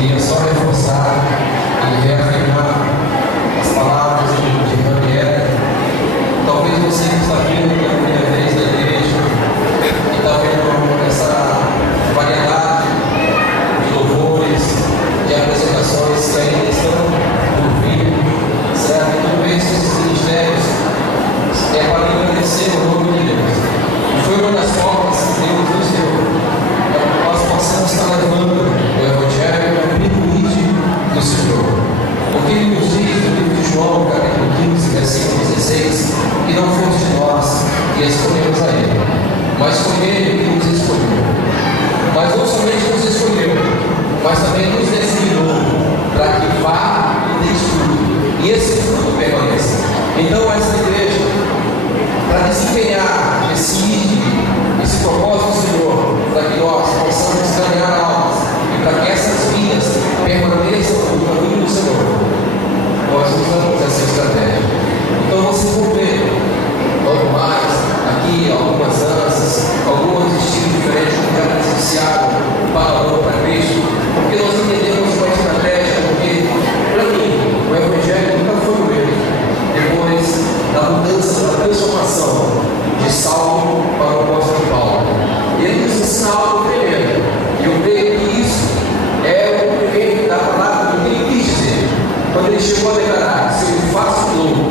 queria só reforçar e reafirmar as palavras de Daniel. Talvez você que está vindo pela primeira vez da igreja e está vendo essa variedade de louvores, de apresentações que ainda estão por vir, certo? Talvez esses ministérios é para agradecer o nome de Deus. E foi uma das formas que Deus nos deu. Nós possamos estar levando o Evangelho ao limite do Senhor. Porque Ele nos diz no livro de João, capítulo 15, versículo 16, que não foste nós que escolhemos a Ele, mas foi Ele que nos escolheu. Mas não somente nos escolheu, mas também nos designou para que vá e dê fruto, e esse fruto permaneça. Então, essa igreja, para desempenhar esse propósito do Senhor, para que nós possamos ganhar almas e para que essas vidas permaneçam no caminho do Senhor, nós usamos essa estratégia. Então você for ver logo mais aqui algumas danças, alguns estilos diferentes que ficaram associados para o amor para Cristo, porque nós entendemos uma estratégia, porque para mim o Evangelho nunca foi o mesmo depois da mudança, da transformação de Saulo para o apóstolo Paulo. Ele nos ensina algo tremendo, e eu creio que isso é o cumprimento da palavra do que ele quis dizer. Quando ele chegou a declarar: se eu faço novo,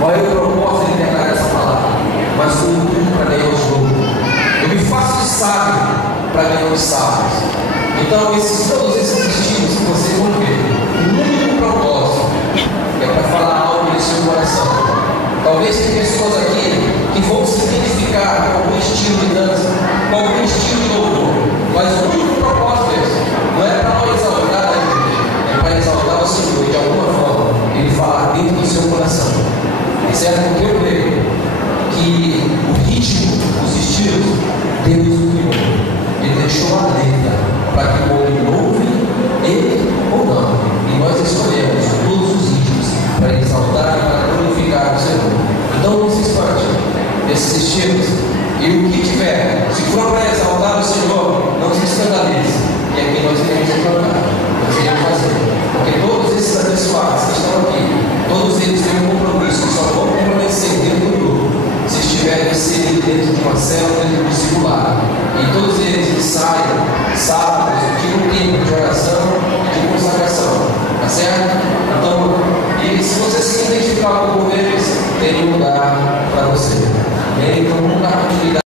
qual é o propósito de declarar essa palavra? Mas foi um tudo para ganhar os loucos. Eu me faço de sábio para ganhar os sábios. Então, todos esses estilos que vocês vão ver, o único propósito é para falar algo no seu coração. Talvez tem pessoas aqui que vão se identificar com algum estilo de dança, com algum estilo de louvor, mas o único propósito é esse. Não é para não exaltar a igreja, é para exaltar o Senhor, de alguma forma, Ele falar dentro do seu coração. Certo? Porque eu creio que o